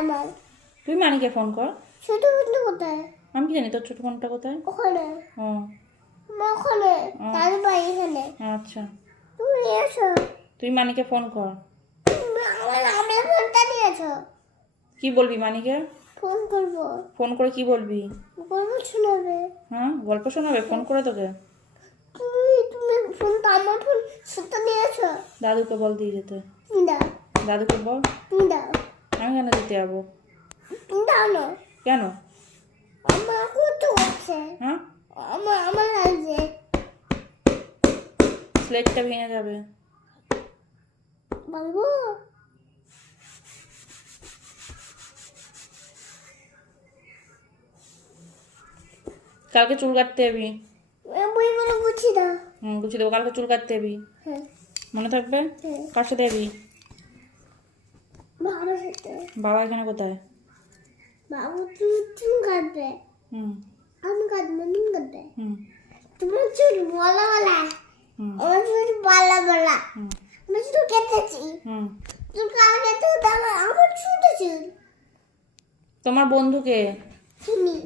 আমার। তুই মানিকে ফোন কর। ছোট ফোনটা কোথায়? আমি কি জানি তোর ছোট ফোনটা কোথায়? ওখানে। ও ওখানে তার বাড়ি এখানে। আচ্ছা, তুমি নিয়ে এসো। তুই মানিকে ফোন কর। তুমি আমার ফোনটা নিয়ে এসো। কি বলবি মানিকে? ফোন করবো। ফোন করে কি বলবি? গল্প শোনাবে। হ্যাঁ, গল্প শোনাবে ফোন করে তোকে? তুমি ফোনটা আমার ফোনটা নিয়ে এসো। দাদুকে বল দিয়ে যেতে। তুমি দাও। দাদুকে বল। তুমি দাও। আমি কেন দিতে যাবো? তুমি দাও না। কেন? আমার কত হচ্ছে। হ্যাঁ, আমার লাগছে। স্লেটটা ভেঙে যাবে। বলবো। কালকে চুল কাটতে যাবি। বইগুলো বুঝি না। গুছিয়ে দেবো। কালকে চুল কাটতে যাবি, হ্যাঁ। মনে থাকবে? হ্যাঁ। কার সাথে যাবি? বাবার সাথে। বাবা এখানে কোথায়? বাবু তুমি কাটবে। আমি কাটবো তুমি কাটবে। তোমার চুল বলা বলা। আমার চুল বলা বলা। আমি শুধু কেটেছি। তুমি কালকে তো আমার ছোট চুল। তোমার বন্ধুকে। চিনি।